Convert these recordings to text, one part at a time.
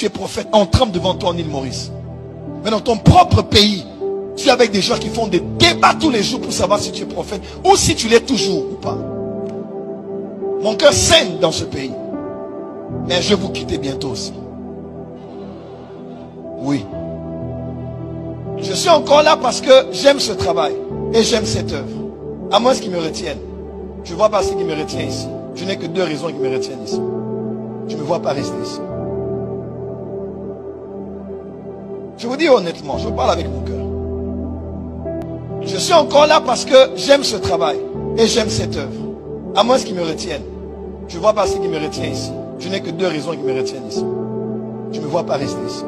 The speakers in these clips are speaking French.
Tu es prophète, on trempe devant toi en île Maurice. Mais dans ton propre pays, tu es avec des gens qui font des débats tous les jours pour savoir si tu es prophète ou si tu l'es toujours ou pas. Mon cœur saigne dans ce pays. Mais je vais vous quitter bientôt aussi. Oui. Je suis encore là parce que j'aime ce travail et j'aime cette œuvre. À moins qu'ils me retiennent. Je ne vois pas ce qui me retient ici. Je n'ai que deux raisons qui me retiennent ici. Je ne me vois pas rester ici. Je vous dis honnêtement, je parle avec mon cœur. Je suis encore là parce que j'aime ce travail et j'aime cette œuvre. À moins qu'ils me retiennent. Je ne vois pas ce qui me retient ici. Je n'ai que deux raisons qui me retiennent ici. Je ne me vois pas rester ici.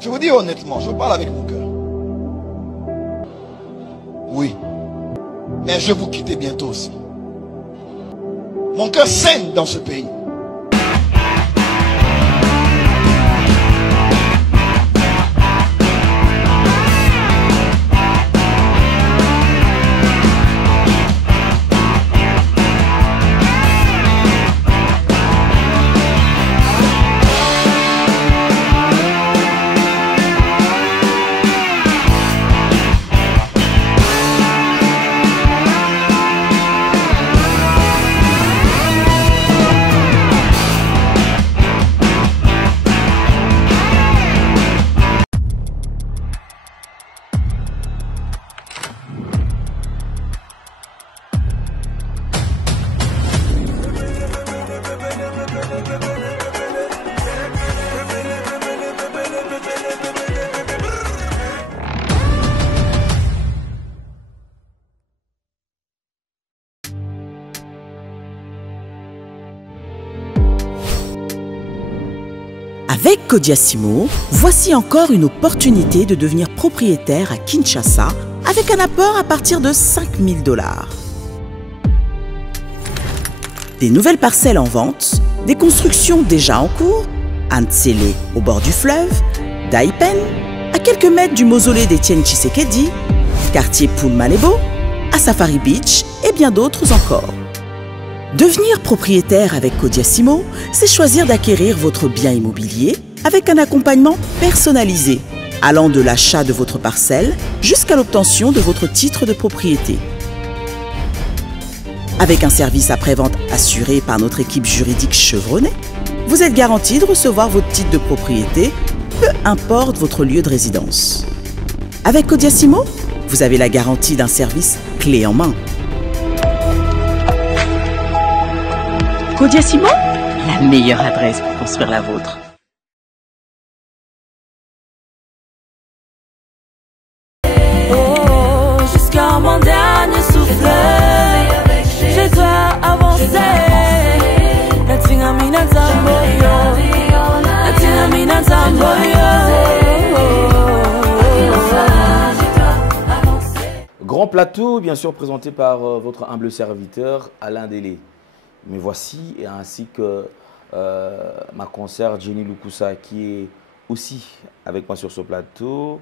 Je vous dis honnêtement, je parle avec mon cœur. Oui. Mais je vais vous quitter bientôt aussi. Mon cœur saigne dans ce pays. Avec Kodiasimo, voici encore une opportunité de devenir propriétaire à Kinshasa avec un apport à partir de 5 000 $. Des nouvelles parcelles en vente, des constructions déjà en cours, à Ntsele au bord du fleuve, Daipen, à quelques mètres du mausolée d'Étienne Tshisekedi, quartier Poulmalebo, à Safari Beach et bien d'autres encore. Devenir propriétaire avec Kodiasimo, c'est choisir d'acquérir votre bien immobilier avec un accompagnement personnalisé, allant de l'achat de votre parcelle jusqu'à l'obtention de votre titre de propriété. Avec un service après-vente assuré par notre équipe juridique chevronnée, vous êtes garanti de recevoir votre titre de propriété, peu importe votre lieu de résidence. Avec Kodiasimo, vous avez la garantie d'un service clé en main. Kodiasimo, la meilleure adresse pour construire la vôtre. Oh, jusqu'à mon dernier souffle, je dois avancer. Grand plateau, bien sûr, présenté par votre humble serviteur, Alain Délé. Me voici, et ainsi que ma consoeur Jenny Lukusa, qui est aussi avec moi sur ce plateau.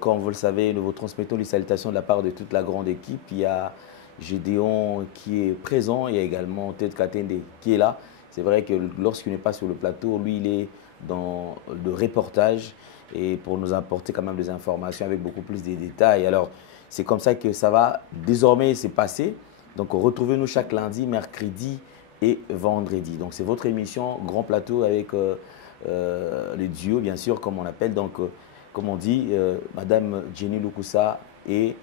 Comme vous le savez, nous vous transmettons les salutations de la part de toute la grande équipe. Il y a Gédéon qui est présent, il y a également Ted Katende qui est là. C'est vrai que lorsqu'il n'est pas sur le plateau, lui, il est dans le reportage et pour nous apporter quand même des informations avec beaucoup plus de détails. Alors, c'est comme ça que ça va désormais se passer. Donc, retrouvez-nous chaque lundi, mercredi et vendredi. Donc, c'est votre émission Grand Plateau avec les duos, bien sûr, comme on appelle. Donc, comme on dit, Madame Jenny Lukusa et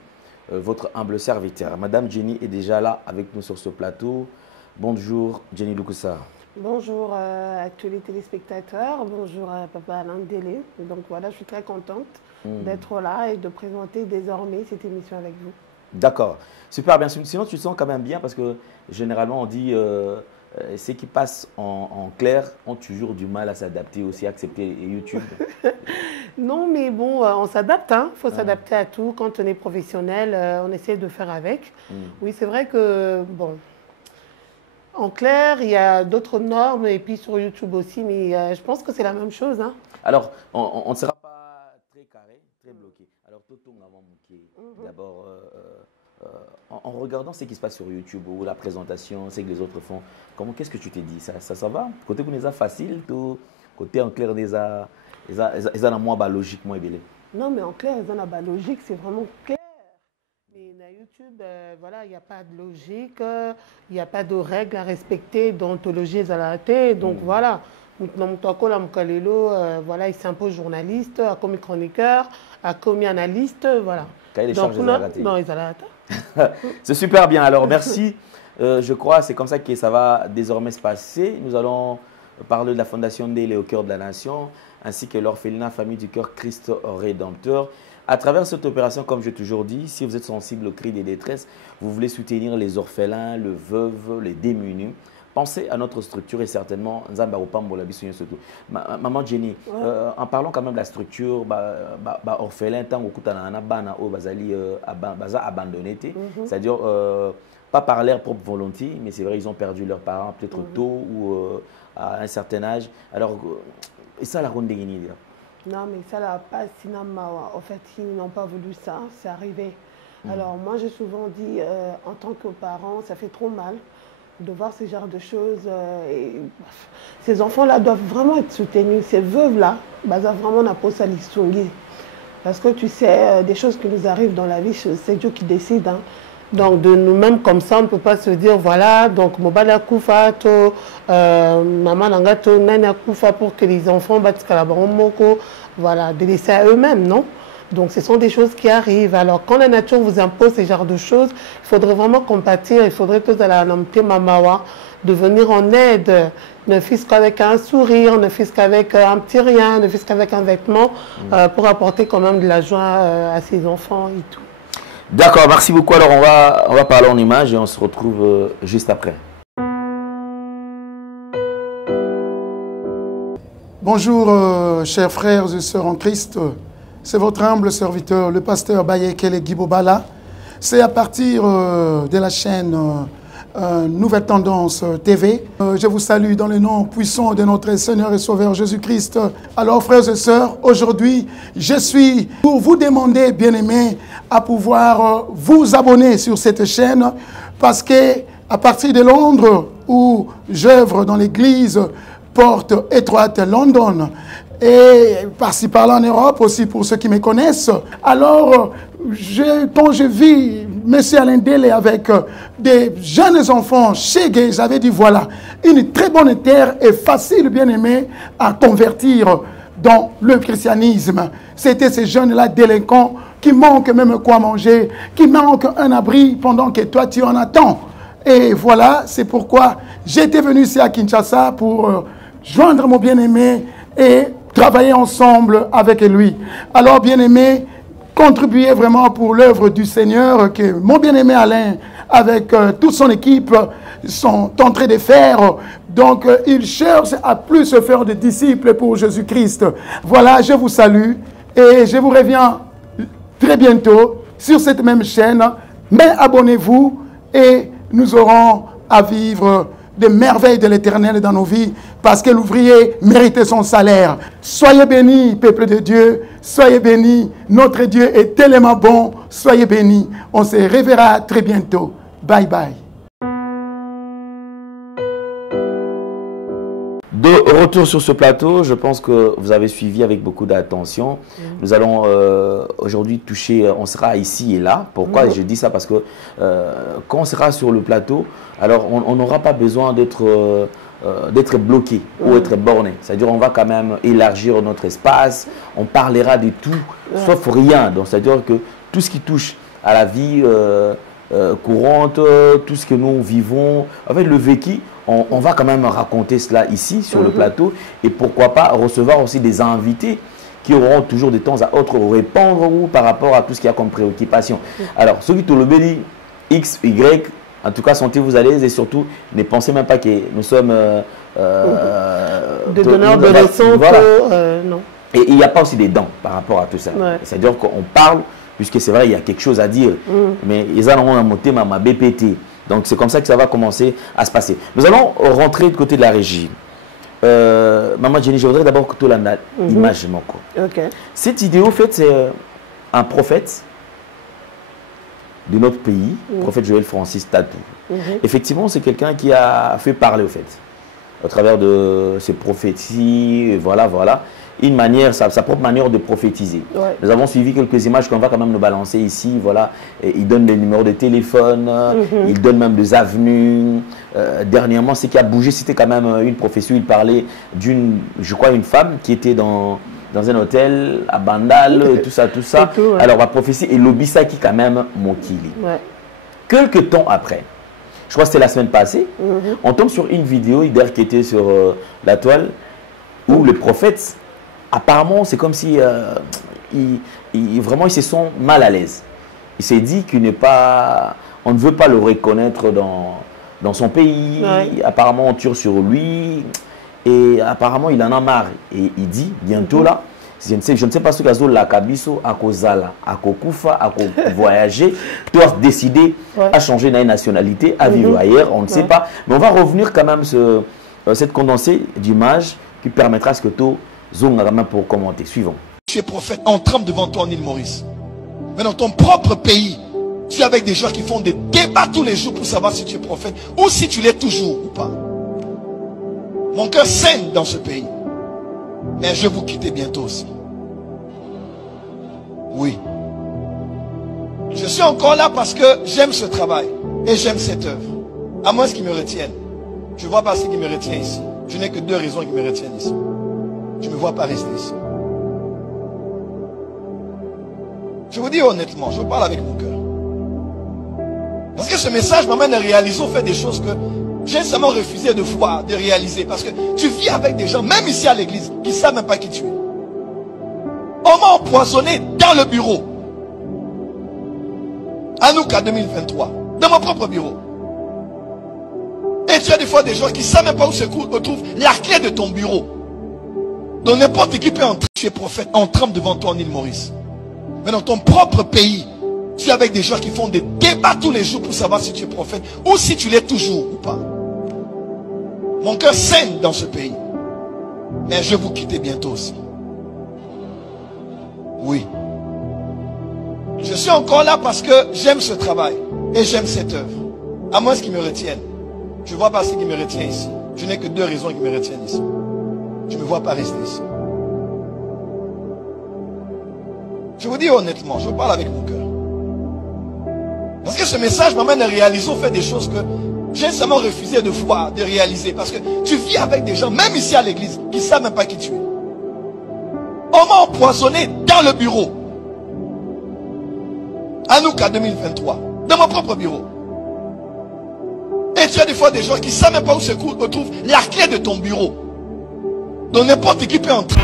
votre humble serviteur. Madame Jenny est déjà là avec nous sur ce plateau. Bonjour, Jenny Lukusa. Bonjour à tous les téléspectateurs. Bonjour à Papa Alain Délé. Donc, voilà, je suis très contente d'être là et de présenter désormais cette émission avec vous. D'accord, super bien. Sinon, tu te sens quand même bien parce que généralement, on dit ceux qui passent en clair ont toujours du mal à s'adapter aussi, à accepter YouTube. Non, mais bon, on s'adapte. Il faut s'adapter à tout. Quand on est professionnel, on essaie de faire avec. Oui, c'est vrai que, bon, en clair, il y a d'autres normes et puis sur YouTube aussi, mais je pense que c'est la même chose. Hein. Alors, on ne sera pas très carré, très bloqué. Alors, Toto Ngavamouké, d'abord, en regardant ce qui se passe sur YouTube ou la présentation, ce que les autres font, qu'est-ce que tu t'es dit? Ça va? Côté qu'on les a facile, côté en clair, ils ont moins logique, moins belé. Non, mais en clair, ils ont la logique, c'est vraiment clair. Mais dans YouTube, voilà, il n'y a pas de logique, il n'y a pas de règles à respecter, d'ontologie à la tête. Donc voilà, voilà, il s'impose journaliste, a commis chroniqueur, a commis analyste, voilà. Quand il est donc, chargé, non, ils ont la c'est super bien. Alors, merci. Je crois c'est comme ça que ça va désormais se passer. Nous allons parler de la Fondation Ndélé au cœur de la nation, ainsi que l'orphelinat Famille du Cœur Christ Rédempteur. À travers cette opération, comme j'ai toujours dit, si vous êtes sensible au cri des détresses, vous voulez soutenir les orphelins, les veuves, les démunis, pensez à notre structure et certainement Nzamba Opambola Bissounyo surtout. Maman Jenny, en parlant quand même de la structure, orphelin, tant que Kutana Bana au Bazali abandonné, c'est-à-dire pas par leur propre volonté, mais c'est vrai ils ont perdu leurs parents peut-être tôt ou à un certain âge. Alors, et ça la ronde de Guinée. Non, mais ça n'a pas cinéma. En fait, ils n'ont pas voulu ça, c'est arrivé. Alors, moi, j'ai souvent dit, en tant que parent, ça fait trop mal de voir ce genre de choses. Et, ces enfants-là doivent vraiment être soutenus. Ces veuves-là, ça vraiment n'a pas ça l'issongi. Parce que tu sais, des choses qui nous arrivent dans la vie, c'est Dieu qui décide. Hein. Donc, de nous-mêmes, comme ça, on ne peut pas se dire, voilà, donc, Mobala Koufa, Maman Nangato, Nana Koufa, pour que les enfants battent Kalabaromoko, voilà, de laisser à eux-mêmes, non? Donc, ce sont des choses qui arrivent. Alors, quand la nature vous impose ce genre de choses, il faudrait vraiment compatir, il faudrait tous à la nommer Mamawa, de venir en aide, ne fût-ce qu'avec un sourire, ne fût-ce qu'avec un petit rien, ne fût-ce qu'avec un vêtement, pour apporter quand même de la joie à ses enfants et tout. D'accord, merci beaucoup. Alors, on va parler en image et on se retrouve juste après. Bonjour, chers frères et sœurs en Christ. C'est votre humble serviteur, le pasteur Bayekele Guibobala. C'est à partir de la chaîne Nouvelle Tendance TV. Je vous salue dans le nom puissant de notre Seigneur et Sauveur Jésus-Christ. Alors, frères et sœurs, aujourd'hui, je suis pour vous demander, bien-aimés, à pouvoir vous abonner sur cette chaîne parce que à partir de Londres, où j'œuvre dans l'église Porte Étroite London, et par-ci par-là en Europe aussi pour ceux qui me connaissent. Alors, quand je vis M. Alain Ndélé avec des jeunes enfants chez Gay, j'avais dit voilà, une très bonne terre et facile, bien aimé, à convertir dans le christianisme. C'était ces jeunes-là délinquants qui manquent même quoi manger, qui manquent un abri pendant que toi tu en attends. Et voilà, c'est pourquoi j'étais venu ici à Kinshasa pour joindre mon bien-aimé et travailler ensemble avec lui. Alors, bien-aimé, contribuez vraiment pour l'œuvre du Seigneur que mon bien-aimé Alain, avec toute son équipe, sont en train de faire. Donc, il cherche à plus se faire de disciples pour Jésus-Christ. Voilà, je vous salue et je vous reviens très bientôt sur cette même chaîne. Mais abonnez-vous et nous aurons à vivre des merveilles de l'Éternel dans nos vies, parce que l'ouvrier mérite son salaire. Soyez bénis, peuple de Dieu, soyez bénis, notre Dieu est tellement bon, soyez bénis. On se reverra très bientôt. Bye bye. De retour sur ce plateau, je pense que vous avez suivi avec beaucoup d'attention. Nous allons aujourd'hui toucher, on sera ici et là. Pourquoi je dis ça? Parce que quand on sera sur le plateau, alors on n'aura pas besoin d'être bloqué ou être borné. C'est-à-dire on va quand même élargir notre espace, on parlera de tout, sauf rien. Donc c'est-à-dire que tout ce qui touche à la vie courante, tout ce que nous vivons, en fait le vécu, on va quand même raconter cela ici sur le plateau et pourquoi pas recevoir aussi des invités qui auront toujours de temps à autre répondre ou par rapport à tout ce qu'il y a comme préoccupation. Alors, ceux qui te le bénissent, X, Y, en tout cas, sentez-vous à l'aise et surtout, ne pensez même pas que nous sommes des donneurs de leçons. Voilà. Non. Et il n'y a pas aussi des dents par rapport à tout ça. Ouais. C'est-à-dire qu'on parle, puisque c'est vrai, il y a quelque chose à dire, mais ils allons monter ma BPT. Donc, c'est comme ça que ça va commencer à se passer. Nous allons rentrer du côté de la régie. Maman Jenny, je voudrais d'abord que tu aies l'image. Okay. Cette vidéo, en fait, c'est un prophète de notre pays, prophète Joël Francis Tatou. Effectivement, c'est quelqu'un qui a fait parler, au fait, au travers de ses prophéties, voilà, une manière, sa propre manière de prophétiser. Ouais. Nous avons suivi quelques images qu'on va quand même nous balancer ici, voilà. Et il donne les numéros de téléphone, il donne même des avenues. Dernièrement, ce qui a bougé, c'était quand même une prophétie où il parlait d'une, je crois, une femme qui était dans un hôtel à Bandal, tout ça. Tout, ouais. Alors, la prophétie et l'obisa qui quand même Mokili. Ouais. Quelques temps après, je crois que c'était la semaine passée, on tombe sur une vidéo qui était sur la toile où le prophète, apparemment, c'est comme si vraiment ils se sont mal à l'aise. Il s'est dit qu'il n'est pas, on ne veut pas le reconnaître dans son pays. Ouais. Apparemment, on tire sur lui. Et apparemment, il en a marre. Et il dit, bientôt là, je ne sais pas ce que la Kabiso, à Kozala, à Kokufa, à voyager, doit décider à changer de nationalité, à vivre ailleurs, on ne sait pas. Mais on va revenir quand même sur cette condensée d'images qui permettra à ce que tout Zongarama pour commenter. Suivons. Tu es prophète, on tremble devant toi en île Maurice. Mais dans ton propre pays, tu es avec des gens qui font des débats tous les jours pour savoir si tu es prophète ou si tu l'es toujours ou pas. Mon cœur saigne dans ce pays. Mais je vais vous quitter bientôt aussi. Oui. Je suis encore là parce que j'aime ce travail et j'aime cette œuvre. À moins qu'ils me retiennent. Je ne vois pas ce qui me retient ici. Je n'ai que deux raisons qui me retiennent ici. Je ne me vois pas rester ici. Je vous dis honnêtement, je vous parle avec mon cœur. Parce que ce message m'amène à réaliser, au fait, des choses que j'ai seulement refusé de voir, de réaliser. Parce que tu vis avec des gens, même ici à l'église, qui ne savent même pas qui tu es. On m'a empoisonné dans le bureau. Anouka 2023. Dans mon propre bureau. Et tu as des fois des gens qui ne savent même pas où se trouve la clé de ton bureau. Donc n'importe qui peut entrer. Tu es prophète, on tremble devant toi en île Maurice. Mais dans ton propre pays, tu es avec des gens qui font des débats tous les jours pour savoir si tu es prophète ou si tu l'es toujours ou pas. Mon cœur saigne dans ce pays. Mais je vais vous quitter bientôt aussi. Oui. Je suis encore là parce que j'aime ce travail et j'aime cette œuvre. À moins qu'ils me retiennent. Je ne vois pas ce qui me retient ici. Je n'ai que deux raisons qui me retiennent ici. Je ne me vois pas rester ici. Je vous dis honnêtement, je vous parle avec mon cœur. Parce que ce message m'amène à réaliser, au fait, des choses que j'ai seulement refusé de voir, de réaliser. Parce que tu vis avec des gens, même ici à l'église, qui ne savent même pas qui tu es. On m'a empoisonné dans le bureau. Anouka 2023. Dans mon propre bureau. Et tu as des fois des gens qui ne savent même pas où se trouve la clé de ton bureau. Donc n'importe qui peut entrer.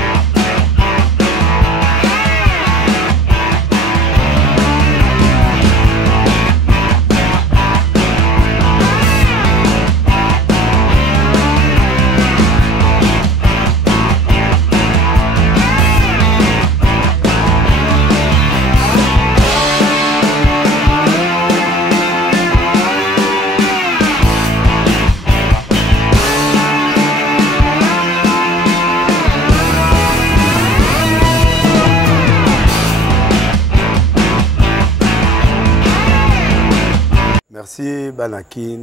Merci Banakin,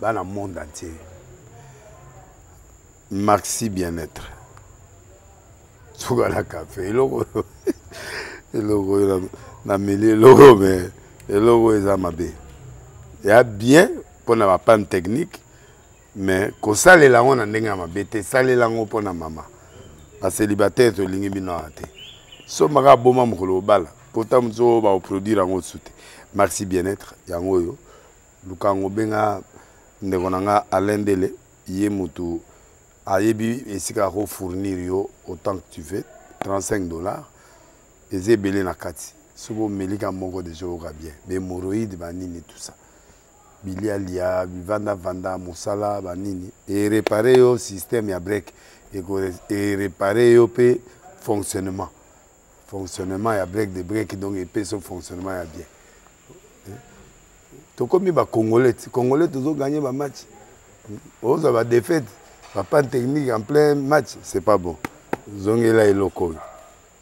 Bana monde entier. Merci bien-être. Sougala café, logo, na mêlé logo, mais le logo est amabé. Il y a bien pour la panne technique, mais quand ça les langues on a n'enga mabé, ça les langues pour la maman. La célibataire to lingi binoate. So maga boma mukolo bala. Pourtant mzo ba produire en soute. Merci bien-être, yango yo. Lukango benga ndekonanga alendele yé mutu ayebi esika ko fournir yo autant que tu veux $35 et zebele na kati sobo melika moko de joga bien bémoroïde banini tout ça bilialia vanda musala banini et réparer yo système ya break et réparer yo pe fonctionnement ya break de break donc et pe son fonctionnement ya bien. Comme les Congolais toujours gagné ma match. Ils ont défaite, pas de technique en plein match, c'est pas bon. Ils ont là et locaux.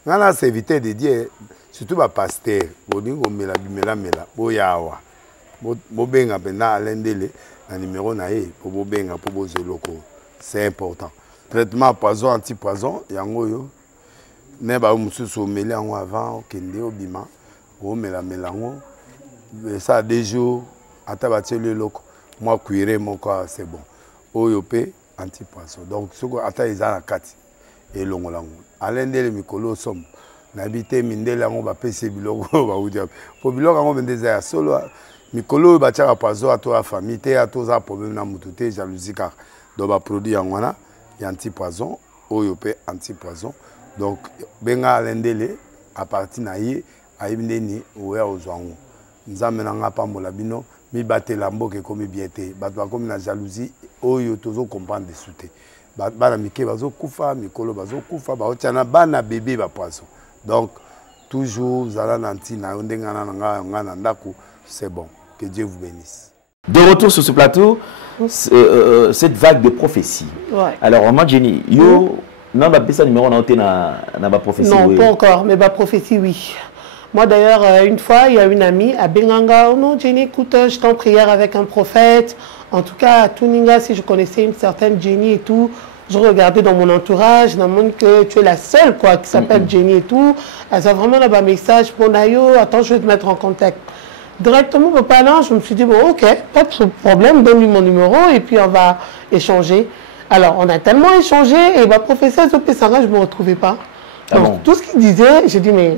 Là, c'est éviter de dire surtout ba pasteur bolingo mela bimela mela boyawa bobenga pena alendele na numéro na ye po bobenga po bozeloko c'est important traitement poison anti-poison yango yo ne ba mususu omeli yango avant okende obima omela melango ça 2 jours ata batieli loko moi cuire moko c'est bon oyo pe anti-poison donc soko ata eza na kati elongolango alendele mikolo somme n'habité mindele yango bapesi biloko baudia po biloko yango bendeza ya solo mikolo batiaka poison ato ya famille te ato za problème na mutu te jalousie car donc ba produit yango wana ya anti-poison oyo pe anti-poison donc benga alendele à partir na ye ayibindeni oya ozwango nzambe na nga pambola bino mi batela mboke komi bien te bato bakomi na jalousie oyo tozo comprendre dessous te bana mike bazo kufa mikolo bazo kufa baotiana bana bébé ba poisson donc toujours zala nanti na ndengana nga ngana ndako c'est bon que Dieu vous bénisse. De retour sur ce plateau, cette vague de prophétie. Ouais. Alors, moi, Jenny, yo, non, bah, ça numéro na ba prophétie. Non, oui. pas encore, mais ma prophétie, oui. Moi, d'ailleurs, une fois, il y a une amie à Benganga. Oh non, Jenny, écoute, je t'en prière avec un prophète. En tout cas, à Tuninga, si je connaissais une certaine Jenny et tout, je regardais dans mon entourage, je me que tu es la seule quoi, qui s'appelle Jenny et tout. Elle a vraiment là-bas un message pour Nayo, attends, je vais te mettre en contact. Directement, au parlant, je me suis dit, bon, ok, pas de problème, donne-lui mon numéro et puis on va échanger. Alors, on a tellement échangé et ma professeure Zopé Sarah, je ne me retrouvais pas. Ah Donc, bon? tout ce qu'il disait, j'ai dit, mais...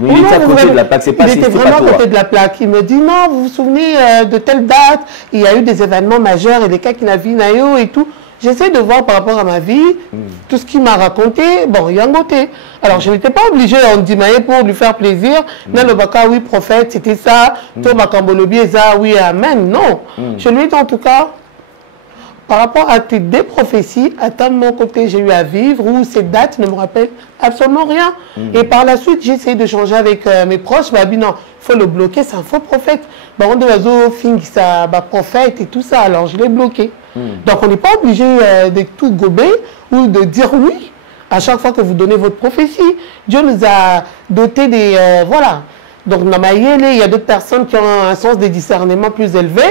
Oui, il était à côté de la plaque, c'est pas Il était vraiment à côté de la plaque. Il me dit, non, vous vous souvenez de telle date, il y a eu des événements majeurs et des cas qui n'a vu Nayo et tout. J'essaie de voir par rapport à ma vie, tout ce qu'il m'a raconté, bon, il y a un côté. Alors, je n'étais pas obligée, on dit, pour lui faire plaisir. Non, le baka, oui, prophète, c'était ça. Toi, bakambolobi, ça, oui, amen. Non. Je lui ai dit, en tout cas, par rapport à tes 2 prophéties, à tant de mon côté, j'ai eu à vivre, où ces dates ne me rappellent absolument rien. Et par la suite, j'ai essayé de changer avec mes proches. Bah, non, il faut le bloquer, c'est un faux prophète. Bah, on doit ça, bah, prophète et tout ça. Alors, je l'ai bloqué. Donc, on n'est pas obligé de tout gober ou de dire oui à chaque fois que vous donnez votre prophétie. Dieu nous a doté des... voilà. Donc, dans il y a d'autres personnes qui ont un sens de discernement plus élevé.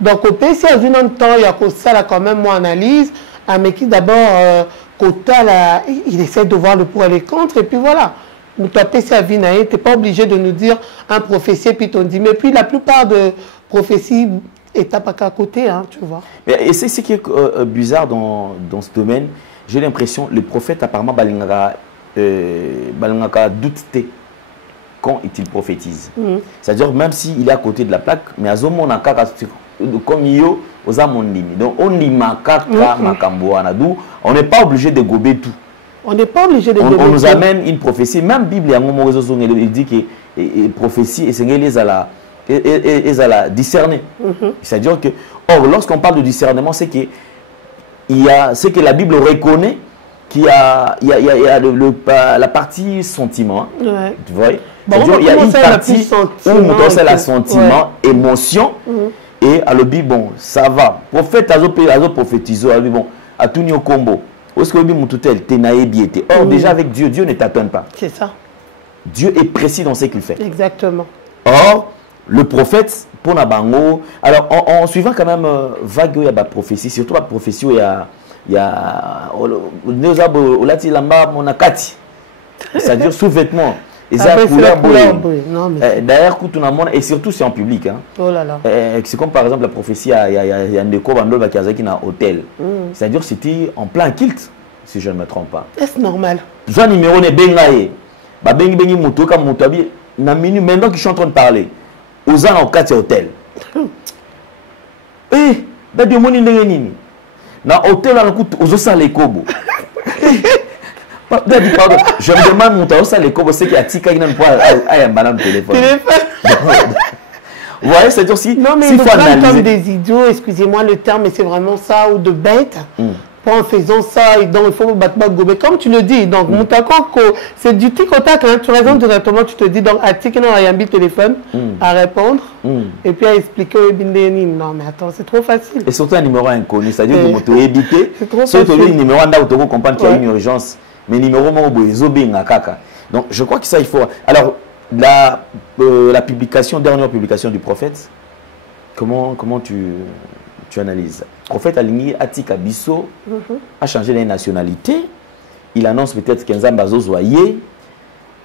Donc, au PC, il y a un temps, il y a ça là quand même, moi, analyse. Mais qui d'abord, Kota, là, il essaie de voir le pour et les contre. Et puis voilà. Nous, toi, PC à Vinaï, tu n'es pas obligé de nous dire un prophétie, puis on dit. Mais puis, la plupart de prophéties, étape à côté, hein, tu vois. Et c'est ce qui est bizarre dans ce domaine. J'ai l'impression, le prophète, apparemment, balingaka doute quand il prophétise. C'est-à-dire, même s'il est à côté de la plaque, mais comme yo, aux amondimi. Donc, on n'y on n'est pas obligé de gober tout. On n'est pas obligé de gober tout. On nous amène une prophétie. Même la Bible, il dit que prophétie, et c'est les à la discerner. C'est-à-dire que, or, lorsqu'on parle de discernement, c'est que c'est que la Bible reconnaît qu'il y a la partie sentiment. Ouais. Tu vois? Bon, il y a une partie où on c'est la sentiment, émotion, et à l'obi, bon, ça va. Prophète, azo prophétiser, bon, à tout niveau combo. Est-ce que l'obi moututel, tenaye biété. Or, déjà avec Dieu, Dieu ne t'attend pas. C'est ça. Dieu est précis dans ce qu'il fait. Exactement. Or, le prophète, pour Nabango, alors en suivant quand même vague, il y a la prophétie, surtout la prophétie, il y a c'est-à-dire sous-vêtements. D'ailleurs, et surtout c'est en public. Hein. Oh là là. C'est comme par exemple la prophétie, il y a un déco qui est dans hôtel. C'est-à-dire c'était en plein kilt, si je ne me trompe pas. Est-ce normal? Je numéro ne bengaye. Ba bengi bengi moto comme motabi na minute maintenant que je suis en train de parler. Aux ans en 4 hôtel. Eh, ba de moni ndenge nini. Na hôtel na kutu ozosa les kobo. Pardon, je me demande mon temps ça les kobo c'est qui a tika qui n'a pas un banane téléphone. Vous voyez, c'est-à-dire si non mais ils prennent comme des idiots, excusez-moi le terme, mais c'est vraiment ça, ou de bêtes. En faisant ça, et donc il faut battre gober comme tu le dis. Donc, c'est du tic au tac, hein, tu raisons directement, tu te dis, donc, à tic, non, il y a un téléphone à répondre, et puis à expliquer au bindéni. Non, mais attends, c'est trop facile. Et surtout un numéro inconnu, c'est-à-dire que tu éviter. C'est trop facile. Surtout un numéro, on comprendre qu'il y a une urgence, mais numéro, on kaka. Donc, je crois que ça, il faut... Alors, la publication, dernière publication du prophète, comment tu analyses? Le prophète Aligny Atika Bisso a changé de nationalité. Il annonce peut-être qu'un Zambazo Zoyer.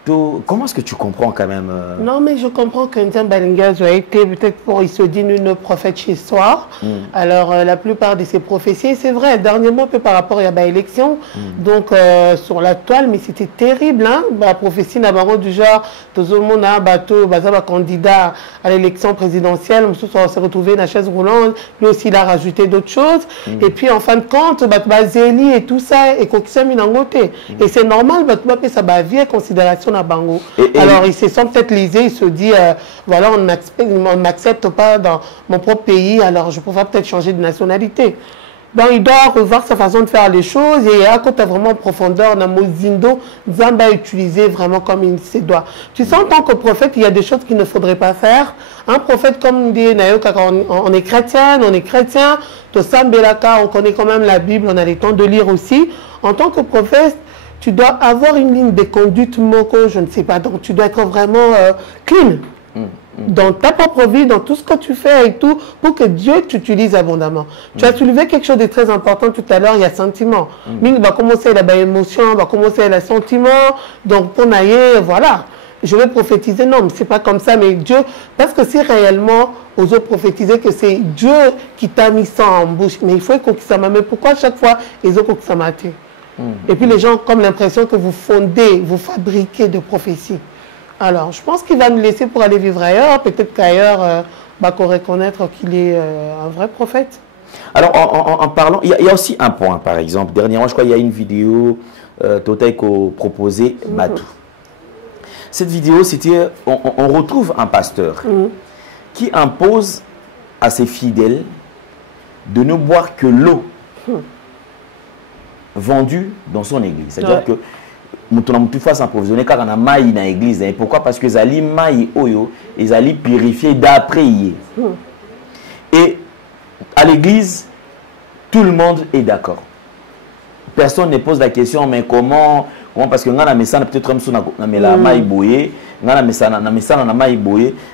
Comment est-ce que tu comprends quand même Non, mais je comprends qu'un Zambalinga Zoyer était peut-être pour il se dit une prophète chez soi. Alors, la plupart de ces prophéties, c'est vrai, dernièrement, peu par rapport à l'élection, donc sur la toile, mais c'était terrible. Hein? La prophétie n'a pas du genre, tout le monde a un bateau, un candidat à l'élection présidentielle, on s'est retrouvé dans la chaise roulante, lui aussi il a rajouté d'autres choses. Et puis en fin de compte, Zéli et tout ça, et qu'on s'est mis dans le côté. Et c'est normal, ça va vie considération. Bango. Alors, il se sent peut-être lésé, il se dit, voilà, on ne m'accepte pas dans mon propre pays, alors je pourrais peut-être changer de nationalité. Donc, il doit revoir sa façon de faire les choses et à côté vraiment en profondeur, dans Mozindo, Zamba utilisé vraiment comme il se doit. Tu sais, en tant que prophète, il y a des choses qu'il ne faudrait pas faire. Un prophète, comme dit Nayoka, on est chrétienne, on est chrétien, Tosambelaka, on connaît quand même la Bible, on a le temps de lire aussi. En tant que prophète, tu dois avoir une ligne de conduite, Moko, je ne sais pas, donc tu dois être vraiment clean. Dans ta propre vie, dans tout ce que tu fais et tout, pour que Dieu t'utilise abondamment. Tu as soulevé quelque chose de très important tout à l'heure, il y a sentiment. Il va commencer la émotion, va commencer le sentiment, donc pour naïe, voilà. Je vais prophétiser, non, c'est pas comme ça, mais Dieu, parce que si réellement, aux autres prophétiser que c'est Dieu qui t'a mis ça en bouche, mais il faut que ça m'a, mais pourquoi à chaque fois, les autres que ça m'a été? Et puis les gens ont comme l'impression que vous fondez, vous fabriquez de prophéties. Alors, je pense qu'il va nous laisser pour aller vivre ailleurs. Peut-être qu'ailleurs, qu'on reconnaître qu'il est un vrai prophète. Alors, en parlant, il y a aussi un point, par exemple. Dernièrement, je crois qu'il y a une vidéo Totaiko proposée, Matou. Cette vidéo, c'était, on retrouve un pasteur qui impose à ses fidèles de ne boire que l'eau vendu dans son église. C'est-à-dire que nous faisons approvisionner car on a maï dans l'église. Et pourquoi? Parce que les ali maï oyo, les ali purifiés d'après hier. Et à l'église, tout le monde est d'accord. Personne ne pose la question, mais comment parce que nous avons peut-être la maï boye,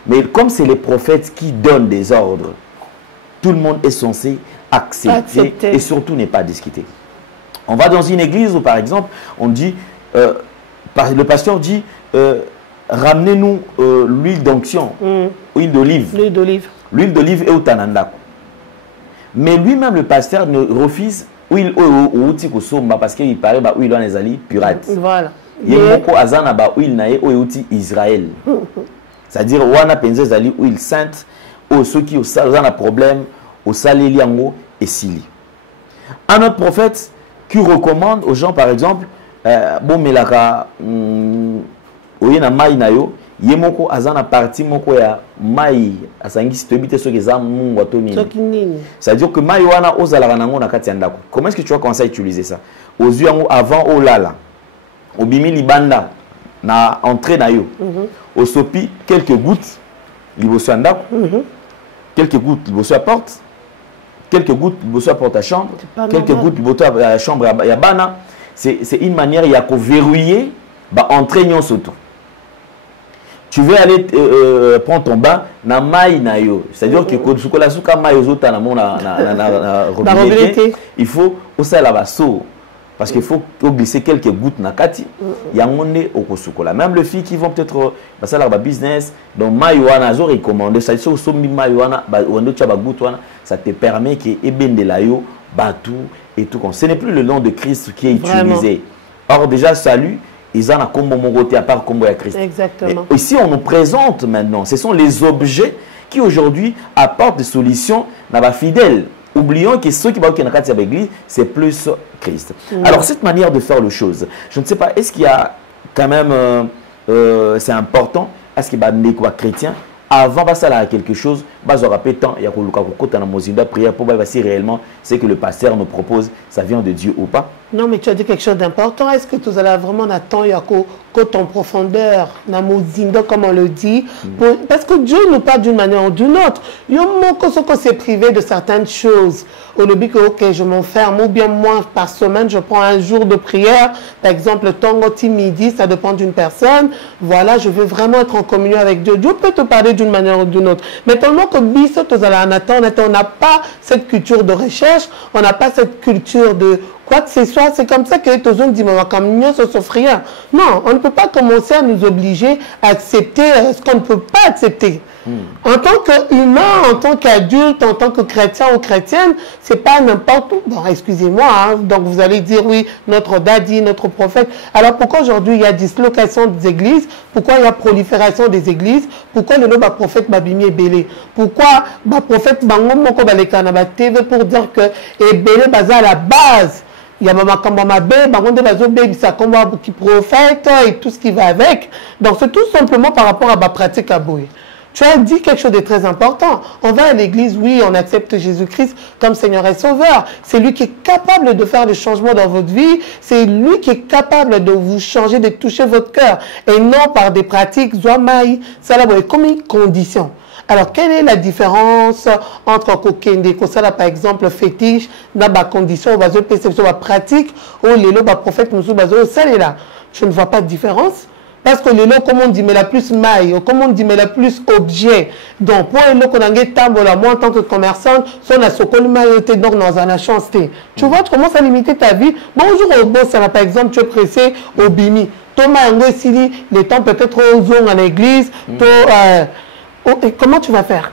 mais comme c'est les prophètes qui donnent des ordres, tout le monde est censé accepter et surtout ne pas discuter. On va dans une église où, par exemple, on dit, le pasteur dit, ramenez-nous l'huile d'onction, huile d'olive. L'huile d'olive. L'huile d'olive est au Tananda. Mais lui-même, le pasteur, ne refuse huile parce qu'il paraît que l'huile est ali pirate. Voilà. Il y a beaucoup azana ba huile nae au Israël. C'est-à-dire, on a pensé zali huile sainte, ou ceux qui ont un problème, au salé liango et sili. Un autre prophète qui recommande aux gens, par exemple, bon, melaka, oyena mai na yo, yemoko azana parti moko ya mai asangi sitobite so keza mungu atonini. C'est-à-dire que mai wana ozalaka nango na kati ya ndako. Comment est-ce que tu vas commencer à utiliser ça? Aux yeux avant au lala, au bimi libanda na entrée na yo, au sopi quelques gouttes, liboso ndako, quelques gouttes liboso à porte. Quelques gouttes, il porte à chambre. Quelques gouttes, il à la chambre à Bana. C'est une manière, il y a qu'au verrouiller, entraîner surtout. Tu veux aller prendre ton bain, na maï na yo. C'est-à-dire que quand la souka maï aux autres, il faut aussi la basso. Parce qu'il faut glisser quelques gouttes na kati. Il y a un au kosukola. Même les filles qui vont peut-être passer leur business, donc maïwana, ils ont recommandé. Ça te permet que eben de la yo, batou et tout. Ce n'est plus le nom de Christ qui est utilisé. Or, déjà, salut, ils en ont comme mon côté à part comme Christ. Exactement. Et ici, on nous présente maintenant. Ce sont les objets qui aujourd'hui apportent des solutions à la fidèle. Oublions que ceux qui vont dans l'église, c'est plus Christ. Alors, cette manière de faire les choses, je ne sais pas, est-ce qu'il y a quand même, c'est important, est-ce qu'il y a des chrétiens, avant de faire quelque chose, il y a temps, il y a prière pour voir si réellement ce que le pasteur nous propose, ça vient de Dieu ou pas. Non, mais tu as dit quelque chose d'important. Est-ce que tu as vraiment attendre côté en profondeur, dans Mozindo, comme on le dit, parce que Dieu nous parle d'une manière ou d'une autre. Il y a un moment qu'on s'est privé de certaines choses. Au début, que ok, je m'enferme, ou bien moi, par semaine, je prends un jour de prière. Par exemple, Tongoti midi, ça dépend d'une personne. Voilà, je veux vraiment être en communion avec Dieu. Dieu peut te parler d'une manière ou d'une autre. Mais tellement que Bisso, on n'a pas cette culture de recherche, on n'a pas cette culture de quoi que ce soit. C'est comme ça que les gens disent, comme nous, ça s'offrir. Non, on ne peut pas commencer à nous obliger à accepter ce qu'on ne peut pas accepter. En tant qu'humain, en tant qu'adulte, en tant que chrétien ou chrétienne, c'est pas n'importe où. Bon, excusez-moi, hein, donc vous allez dire, oui, notre daddy, notre prophète. Alors pourquoi aujourd'hui il y a dislocation des églises? Pourquoi il y a prolifération des églises? Pourquoi le nom de prophète Babimi est belé? Pourquoi le prophète Bango Moko Balekana TV pour dire que est belé basé à la base? Il y a maman comme ma bébé, ça comme qui prophète et tout ce qui va avec. Donc c'est tout simplement par rapport à ma pratique à Boué. Tu as dit quelque chose de très important. On va à l'église, oui, on accepte Jésus-Christ comme Seigneur et Sauveur. C'est lui qui est capable de faire des changements dans votre vie. C'est lui qui est capable de vous changer, de toucher votre cœur. Et non par des pratiques, Zouamaï, ça là, comme une condition. Alors, quelle est la différence entre Kokende, Kosala par exemple, fétiche, dans ma condition, bazo perception, ma pratique, ou les lots, prophète, nous bazo, ça est là. Je ne vois pas de différence. Parce que les lots, comme on dit, mais la plus maille, ou comme on dit, mais la plus objet. Donc, pour les lots qu'on a un table, moi, en tant que commerçante, son a sokol maïoté, donc, dans un chance. Tu vois, tu commences à limiter ta vie. Bonjour au boss, par exemple, tu es pressé au bimi. Thomas, les temps peut-être aux zones à l'église, et comment tu vas faire?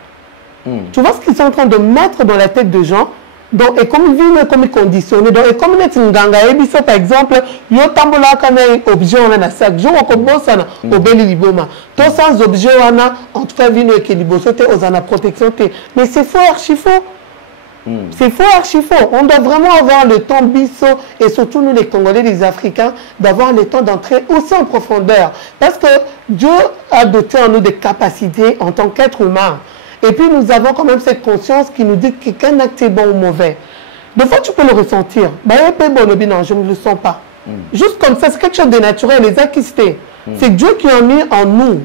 Tu vois ce qu'ils sont en train de mettre dans la tête des gens. Donc, et comme ils vivent, comme ils conditionnent. Donc, et comme ils sont en par exemple, il y a un objet on a sac. Je vois que ça au bel liboma. Tous sans objet on a, en tout cas, vino et libosote aux en protection. Mais c'est faux, archi faux. C'est faux, archi faux. On doit vraiment avoir le temps bisso, et surtout nous les Congolais, les Africains, d'avoir le temps d'entrer aussi en profondeur. Parce que Dieu a doté en nous des capacités en tant qu'être humain. Et puis nous avons quand même cette conscience qui nous dit qu'un acte est bon ou mauvais. Des fois tu peux le ressentir. Non, je ne le sens pas. Juste comme ça, c'est quelque chose de naturel, les acquistés. C'est Dieu qui a mis en nous.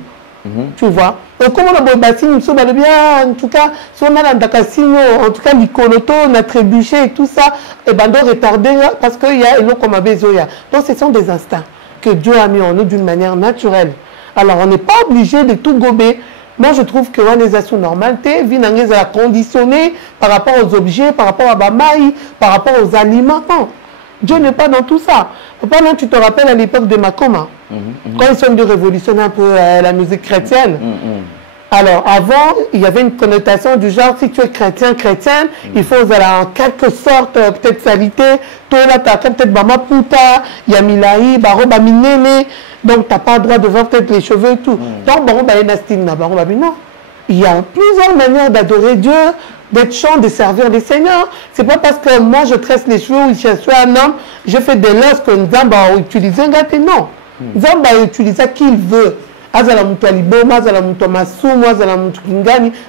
Tu vois. Et comme on a bien, en tout cas, si on a en tout cas, l'icoloto, on a trébuché et tout ça, et ben, on retardé parce qu'il y a un comme un besoin. Donc, ce sont des instincts que Dieu a mis en nous d'une manière naturelle. Alors, on n'est pas obligé de tout gober. Moi, je trouve que les assous normalité, vinanguez à conditionner par rapport aux objets, par rapport à Bamaï, par rapport aux aliments. Non. Dieu n'est pas dans tout ça. Pendant, tu te rappelles à l'époque de Makoma, quand ils sont de révolutionner un peu la musique chrétienne. Alors, avant, il y avait une connotation du genre, si tu es chrétienne, il faut en quelque sorte, peut-être salité, toi là, tu as peut-être Bama Puta, Yamilaï, Baro Baminene, donc tu n'as pas le droit de voir peut-être les cheveux et tout. Donc, Baro Bayenastina, Baro Babino. Il y a plusieurs manières d'adorer Dieu, d'être chant, de servir les seigneurs. C'est pas parce que moi je tresse les cheveux ou je suis un homme, je fais des losses que Nzamba a utilisé un gâté. Non. Nzamba a utilisé qui il veut.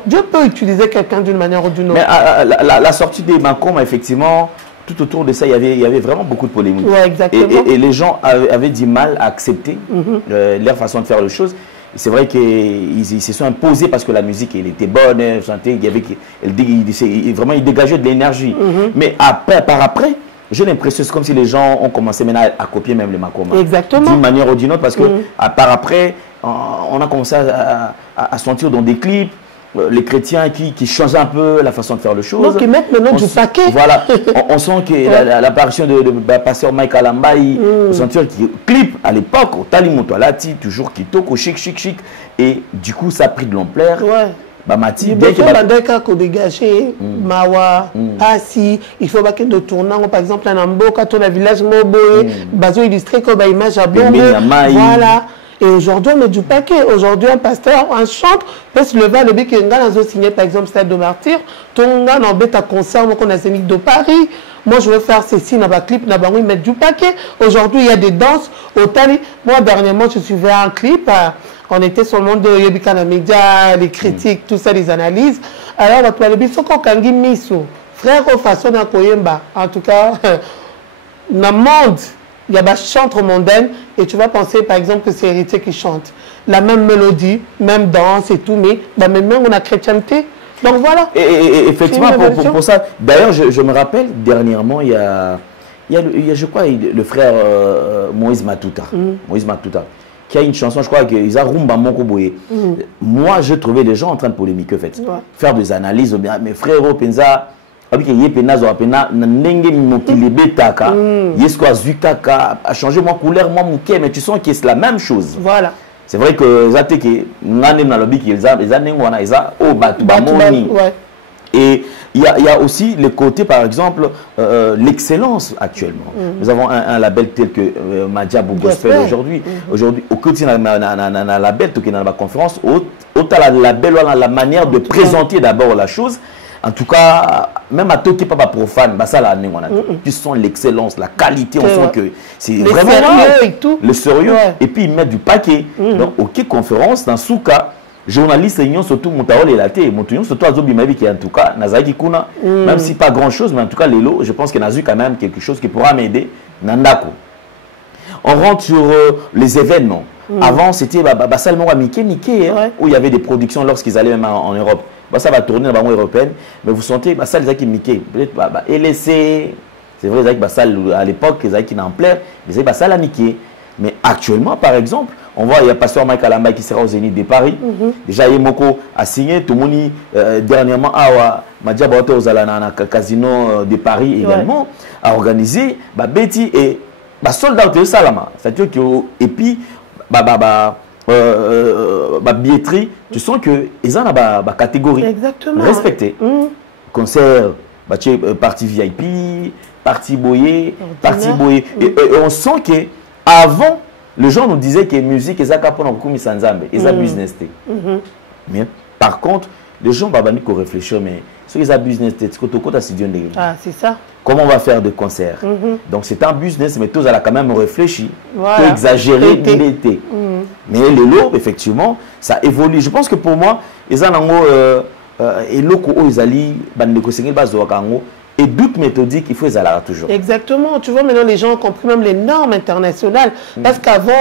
Dieu peut utiliser quelqu'un d'une manière ou d'une autre. Mais la sortie des Mancom, effectivement, tout autour de ça, il y avait vraiment beaucoup de polémiques. Ouais, exactement. Et les gens avaient du mal à accepter leur façon de faire les choses. C'est vrai qu'ils se sont imposés parce que la musique elle était bonne, elle chantait, vraiment ils dégageaient de l'énergie. Mais par après, j'ai l'impression c'est comme si les gens ont commencé maintenant à copier même les Makoma. Exactement. D'une manière ou d'une autre, parce que par après, on a commencé à sentir dans des clips les chrétiens qui changent un peu la façon de faire les choses. Donc ils mettent maintenant du paquet. Voilà, on sent que l'apparition de pasteur Mike Alambaï, on sent que clip à l'époque, au Talimotoalati, toujours Kitoko, chic, et du coup ça a pris de l'ampleur. Ouais. Bamati, dès que dégagé, Mawa, Assi, il faut que de tournant, par exemple, un Amboka, tout le village Moboé, Bazo illustré comme image à Bongo. Voilà. Et aujourd'hui, on met du paquet. Aujourd'hui, un pasteur, un chantre peut se lever à le bec et on a signé, par exemple, Stade de Martyr. Tout le monde a bête à concert, on a Zénith de Paris. Moi, je veux faire ceci dans ma clip, dans ma mettre du paquet. Aujourd'hui, il y a des danses au Tali. Moi, dernièrement, je suis vers un clip. On était sur le monde de Yobikana Media, les critiques, tout ça, les analyses. Alors, on a le Bissoko Kangi Miso. Frère, au façon d'un Koyemba. En tout cas, dans le monde, il y a des chantres mondaines et tu vas penser par exemple que c'est Héritier qui chante. La même mélodie, même danse et tout, mais maintenant on a chrétienté. Donc voilà. Et effectivement, pour ça, d'ailleurs, je me rappelle, dernièrement, il y a je crois, le frère Moïse Matuta. Moïse Matuta, qui a une chanson, je crois, qu'ils ont Rumba Moko Boye. Moi, je trouvais les gens en train de polémiquer, en fait. Faire des analyses, mes frères, Penza. Parce que Yepenazo apena nenge mokilebe taka yesko azukaka a changé moi couleur moi mouké mais tu sens que c'est la même chose. Voilà. C'est vrai que zate que ngane na lobi qu'ils a les années wana eza o batu bamoni. Et il y a aussi le côté par exemple l'excellence actuellement. Nous avons un label tel que Madjabou Gospel aujourd'hui. Aujourd'hui au quotidien na label tout qui dans la conférence autant la label la manière de présenter d'abord la chose. En tout cas, même à toi qui n'est pas profane, bah ça là, tu sens l'excellence, la qualité, on sent que c'est vraiment sérieux et tout. Le sérieux. Et puis ils mettent du paquet. Donc, ok, conférence, dans ce cas, journaliste, surtout Moutaol et la thé, Moutaol, surtout Azobi Mavi qui en tout cas, Nazaki Kuna, même si pas grand chose, mais en tout cas, Lélo, je pense qu'il y a quand même quelque chose qui pourra m'aider. Nandako. On rentre sur les événements. Avant, c'était seulement à Mickey, où il y avait des productions lorsqu'ils allaient même en Europe. Ça va tourner dans la banque européenne, mais vous sentez, ça les qui Mickey, peut-être LSC, c'est vrai, à l'époque, les qui n'en plaît, mais ça la Mickey. Mais actuellement, par exemple, on voit, il y a Pasteur Mike Alamba qui sera au Zénith de Paris. Déjà, Yemoko a signé, tout le monde, dernièrement, Madjaba au Casino de Paris également, a organisé, Betty et soldat de Salama. C'est-à-dire que, et puis, billetterie, tu sens que ils ont la catégorie respectée. Concert, partie VIP, partie boyé, partie boyé. Et on sent que avant, les gens nous disaient que musique est un business. Mais par contre, les gens vont réfléchir, mais ce qu'ils ont business, c'est ça. Comment on va faire des concerts? Donc c'est un business, mais tous, elle a quand même réfléchi, voilà. Exagéré, l'été. Mais les lots, effectivement, ça évolue. Je pense que pour moi, ils ont et d'autres méthodiques, il faut les aller toujours. Exactement. Tu vois, maintenant, les gens ont compris même les normes internationales. Parce qu'avant,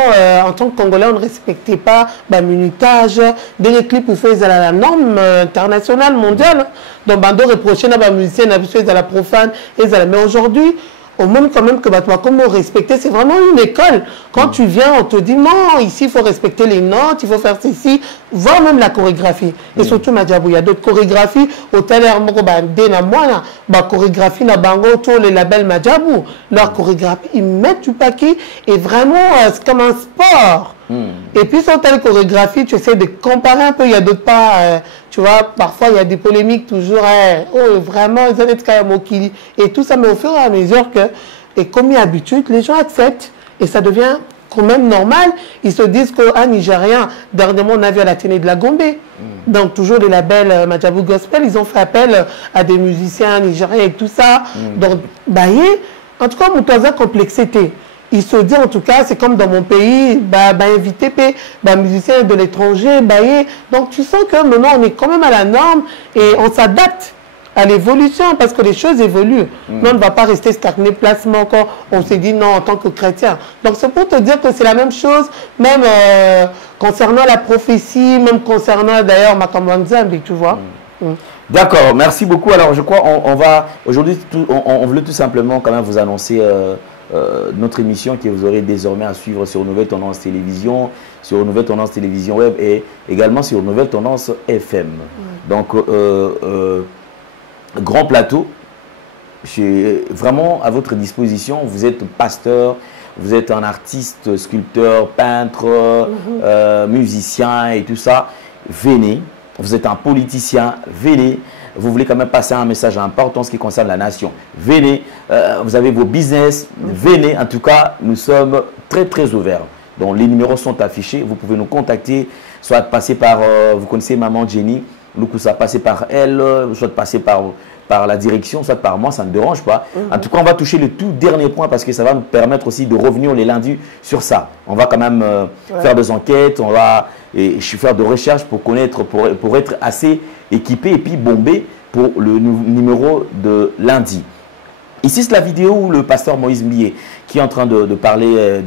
en tant que Congolais, on ne respectait pas le minutage. Dès les clips, il faut les aller à la norme internationale, mondiale. Donc, Bando reprochait à la musicienne, à la profane. Mais aujourd'hui, au même quand même que comment respecter, c'est vraiment une école. Quand tu viens, on te dit non, ici il faut respecter les notes, il faut faire ceci, voir même la chorégraphie. Et surtout, Madjabou, il y a d'autres chorégraphies. Au télé, chorégraphie, autour les labels Madjabou, leur chorégraphie, ils mettent du paquet et vraiment, c'est comme un sport. Et puis, sur telle chorégraphie, tu essaies de comparer un peu, il y a d'autres pas, tu vois, parfois il y a des polémiques toujours, vraiment, ils ont été et tout ça, mais au fur et à mesure que, et comme habitude, les gens acceptent et ça devient quand même normal. Ils se disent qu'un Nigérien, dernièrement on a vu à la télé de la Gombe, donc toujours les labels Madjabou Gospel, ils ont fait appel à des musiciens nigériens et tout ça. Donc, en tout cas, Moutaza complexité. Il se dit en tout cas, c'est comme dans mon pays, invité musiciens de l'étranger, donc tu sens que maintenant on est quand même à la norme et on s'adapte à l'évolution parce que les choses évoluent. Mais on ne va pas rester stagné placement quand on s'est dit non en tant que chrétien. Donc c'est pour te dire que c'est la même chose, même concernant la prophétie, même concernant d'ailleurs Makambanzambi, tu vois. D'accord, merci beaucoup. Alors je crois on va aujourd'hui on voulait tout simplement quand même vous annoncer notre émission que vous aurez désormais à suivre sur Nouvelle Tendance Télévision, sur Nouvelle Tendance Télévision Web et également sur Nouvelle Tendance FM. Donc, grand plateau, je suis vraiment à votre disposition. Vous êtes pasteur, vous êtes un artiste, sculpteur, peintre, musicien et tout ça. Venez, vous êtes un politicien, venez. Vous voulez quand même passer un message important en ce qui concerne la nation. Venez, vous avez vos business, venez. En tout cas, nous sommes très très ouverts. Donc les numéros sont affichés. Vous pouvez nous contacter, soit passer par, vous connaissez Maman Jenny, Lukusa, passer par elle, soit passer par la direction, soit par moi, ça ne dérange pas. En tout cas, on va toucher le tout dernier point parce que ça va nous permettre aussi de revenir les lundis sur ça. On va quand même faire des enquêtes, on va faire des recherches pour connaître, pour être assez équipé et puis bombé pour le numéro de lundi. Ici, c'est la vidéo où le pasteur Moïse Mbié, qui est en train de parler,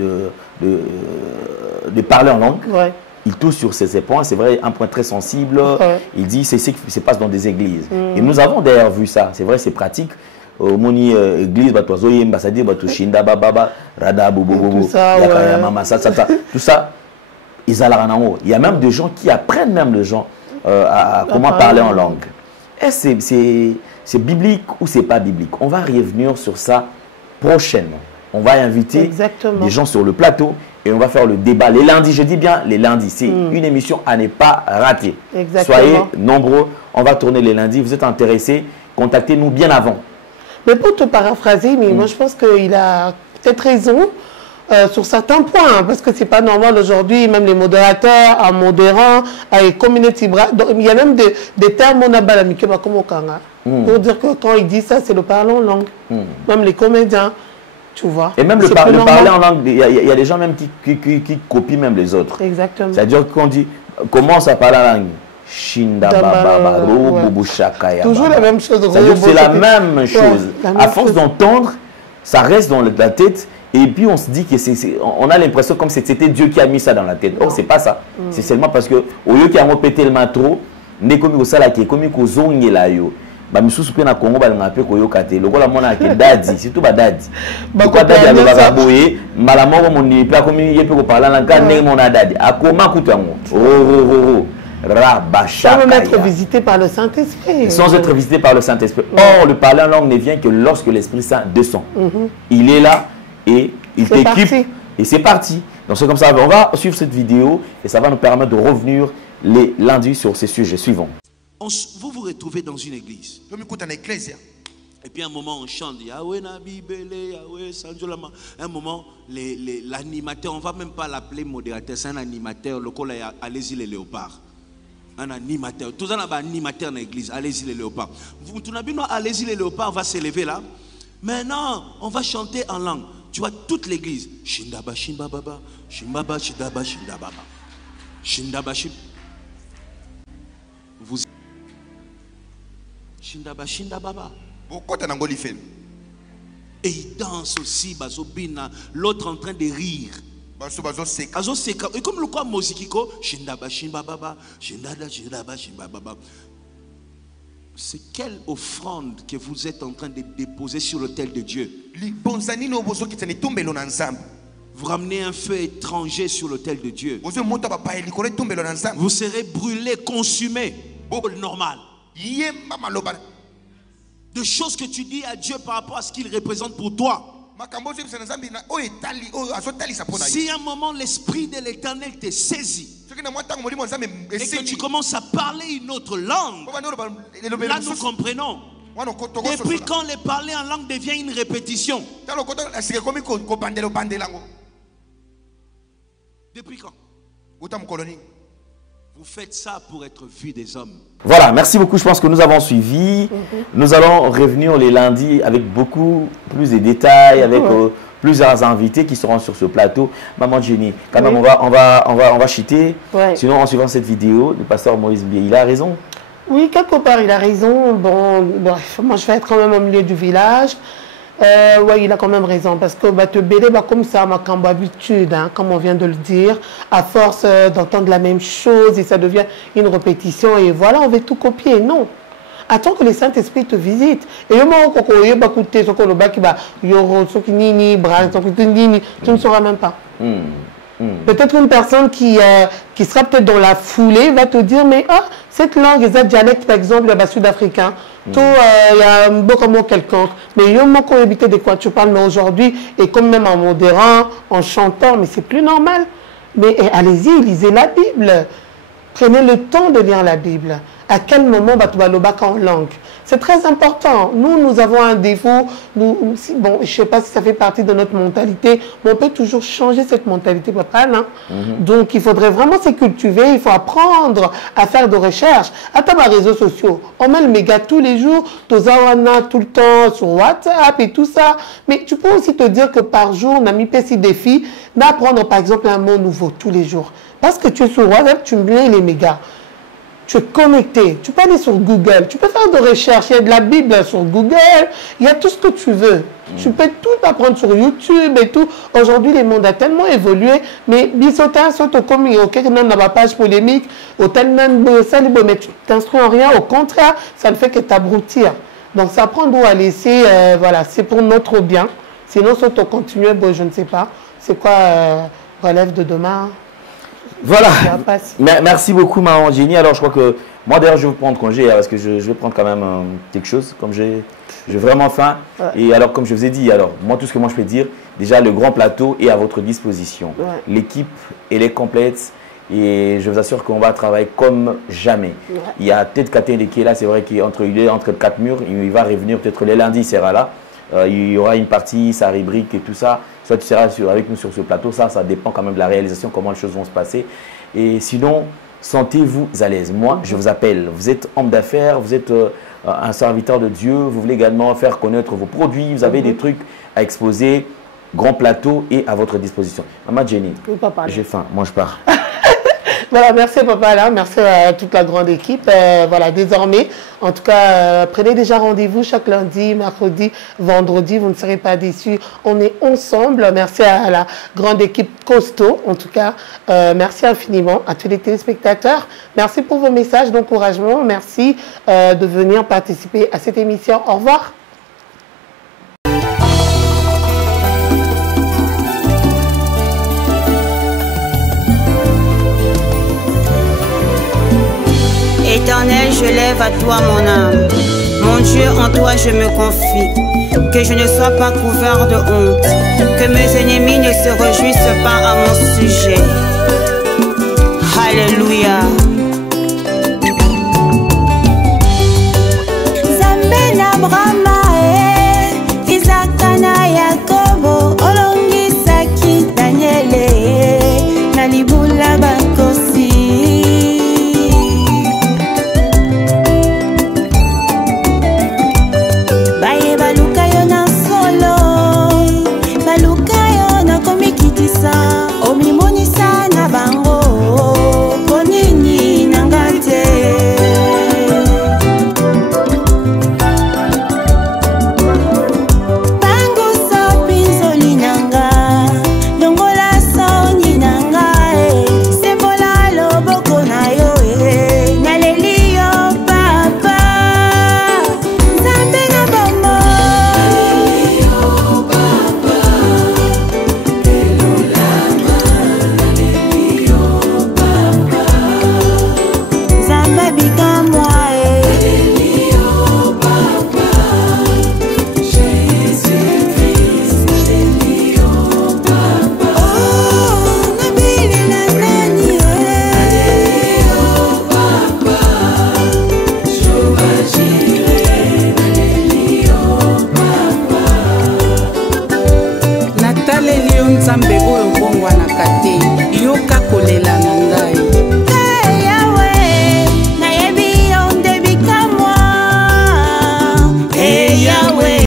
de parler en langue, Ouais. il touche sur ces points. C'est vrai, un point très sensible. Ouais. Il dit c'est ce qui se passe dans des églises. Et nous avons d'ailleurs vu ça. C'est vrai, c'est pratique. Au moni église, c'est-à-dire Shinda Baba, Rada Bobo, Tout ça, ouais. Mama, ça, tout ça. Il y a même des gens qui apprennent même les gens à comment parler en langue. Est-ce que c'est biblique ou c'est pas biblique? On va revenir sur ça prochainement. On va inviter Exactement. des gens sur le plateau et on va faire le débat les lundis. Je dis bien les lundis. C'est une émission à ne pas rater. Exactement. Soyez nombreux. On va tourner les lundis. Vous êtes intéressés? Contactez-nous bien avant. Mais pour te paraphraser, mais moi je pense qu'il a peut-être raison sur certains points, hein, parce que c'est pas normal aujourd'hui, même les modérateurs, en modérant, avec community bras, il y a même des termes on a balamike comme au Kanga, pour dire que quand il dit ça, c'est le parler en langue. Même les comédiens, tu vois. Et même le parler en langue, il y a des gens même qui copient même les autres. Exactement. C'est-à-dire qu'on dit, commence à parler en langue. Shinda Baba, Robo Shakaya. Toujours la même chose. C'est-à-dire que c'est la même chose. À force d'entendre, ça reste dans la tête. Et puis on se dit que on a l'impression comme si c'était Dieu qui a mis ça dans la tête. Or, c'est pas ça. C'est seulement parce que au lieu qu'il y a pété le matro, n'est comme au salaki, comme au zongi là yo. Ba misusu pe na Congo ba ngape ko yo kate. Lokola mona ke dadi, surtout ba dadi. Ba ko dadi alo ba boye, mbala moko moni pla comme yepe ko parler la ngane mona dadi. Akoma kutango. Oh. Sans même être visité par le Saint-Esprit. Sans être visité par le Saint-Esprit. Or, le parler en langue ne vient que lorsque l'Esprit Saint descend. Il est là et il t'équipe. Et c'est parti. Donc c'est comme ça. On va suivre cette vidéo et ça va nous permettre de revenir les lundis sur ces sujets suivants. Vous vous retrouvez dans une église. Et puis à un moment on chante Yahweh Nabi Bele, Yahweh Sanjolama. À un moment, l'animateur, on ne va même pas l'appeler modérateur, c'est un animateur. Le col allez-y les léopards. Un animateur. Tout ça, un animateur dans l'église. Allez-y les léopards. Vous, allez-y les léopards, on va s'élever là. Maintenant, on va chanter en langue. Tu vois, toute l'église. Shindaba, Shimbaba, Shimbaba, Shindaba, Shindaba. Shindaba, Shim. Vous. Shindaba, Shindaba. Et il danse aussi, Bazobina. L'autre en train de rire. Et comme le quoi Mozikiko, Shindaba, Shimbaba, Shindada, Shindaba, Shimbaba. C'est quelle offrande que vous êtes en train de déposer sur l'autel de Dieu? Vous ramenez un feu étranger sur l'autel de Dieu. Vous serez brûlé, consumé. Normal. De choses que tu dis à Dieu par rapport à ce qu'il représente pour toi. Si à un moment l'esprit de l'Éternel te saisit et que tu commences à parler une autre langue, là nous comprenons. Depuis quand le parler en langue devient une répétition? Depuis quand? Vous faites ça pour être vu des hommes. Voilà, merci beaucoup. Je pense que nous avons suivi. Nous allons revenir les lundis avec beaucoup plus de détails, avec plusieurs invités qui seront sur ce plateau. Maman Jenny, quand même, on va chuter. Sinon, en suivant cette vidéo, le pasteur Moïse Mbié, il a raison. Oui, quelque part, il a raison. Bon, bref, moi, je vais être quand même au milieu du village. Oui, il a quand même raison, parce que te bêler comme ça, ma cambo habitude, hein, comme on vient de le dire, à force d'entendre la même chose et ça devient une répétition et voilà, on veut tout copier. Non. Attends que le Saint-Esprit te visite. Et tu ne sauras même pas. Peut-être une personne qui sera peut-être dans la foulée va te dire, mais cette langue, ce dialecte, par exemple, sud-africain, il y a un beau mot quelconque. Mais il y a un mot qu'on éviter de quoi tu parles, mais aujourd'hui, et comme même en modérant, en chantant, mais c'est plus normal. Mais allez-y, lisez la Bible. Prenez le temps de lire la Bible. À quel moment tu vas le bac en langue? C'est très important. Nous avons un défaut. Bon, je ne sais pas si ça fait partie de notre mentalité, mais on peut toujours changer cette mentalité, papa. Donc, il faudrait vraiment se cultiver. Il faut apprendre à faire de recherches. À les réseaux sociaux, on met le méga tous les jours, tout le temps sur WhatsApp et tout ça. Mais tu peux aussi te dire que par jour, on a mis petit défi d'apprendre, par exemple, un mot nouveau tous les jours. Parce que tu es sur WhatsApp, tu mets les mégas. tu es connecté. Tu peux aller sur Google, tu peux faire des recherches. Il y a de la Bible sur Google, il y a tout ce que tu veux. Tu peux tout apprendre sur YouTube et tout. Aujourd'hui, le monde a tellement évolué. Mais bisota, surtout comme il y a une page polémique, mais tu t'instruis en rien. Au contraire, ça ne fait que t'abrutir. Donc, ça prend d'où à laisser. Voilà, c'est pour notre bien. Sinon, si on continue, bon, je ne sais pas. C'est quoi relève de demain? Voilà. Merci beaucoup, Maman Jenny. Alors, je crois que moi, d'ailleurs, je vais prendre congé parce que je vais prendre quand même quelque chose. Comme j'ai vraiment faim. Ouais. Et alors, comme je vous ai dit, alors, moi, tout ce que moi je peux dire, déjà, le grand plateau est à votre disposition. Ouais. L'équipe, elle est complète. Et je vous assure qu'on va travailler comme jamais. Ouais. Il y a peut-être Katé qui est là, c'est vrai qu'il est entre quatre murs. Il va revenir peut-être les lundis, il sera là. Il y aura une partie, sa rubrique et tout ça. Soit tu seras avec nous sur ce plateau, ça dépend quand même de la réalisation, comment les choses vont se passer. Et sinon, sentez-vous à l'aise. Moi, je vous appelle. Vous êtes homme d'affaires, vous êtes un serviteur de Dieu. Vous voulez également faire connaître vos produits. Vous avez des trucs à exposer. Grand plateau est à votre disposition. Maman Jenny, j'ai faim. Moi, je pars. Voilà, merci papa là, merci à toute la grande équipe. Voilà, désormais, en tout cas, prenez déjà rendez-vous chaque lundi, mercredi, vendredi, vous ne serez pas déçus. On est ensemble. Merci à la grande équipe costaud, en tout cas. Merci infiniment à tous les téléspectateurs. Merci pour vos messages d'encouragement. Merci de venir participer à cette émission. Au revoir. Éternel, je lève à toi mon âme. Mon Dieu, en toi je me confie. Que je ne sois pas couvert de honte. Que mes ennemis ne se réjouissent pas à mon sujet. Alléluia. Zambe na Brahma, Isaac na Yakobo, olongisaki Daniele, na libula bakosi. Omimonisa na bango ponini nangate bango so pinzoli nanga longola soni nanga sembola loboko na yo naleli yo papa Nzambe na bombo Nzambe oyo bongwana kate yoka kolela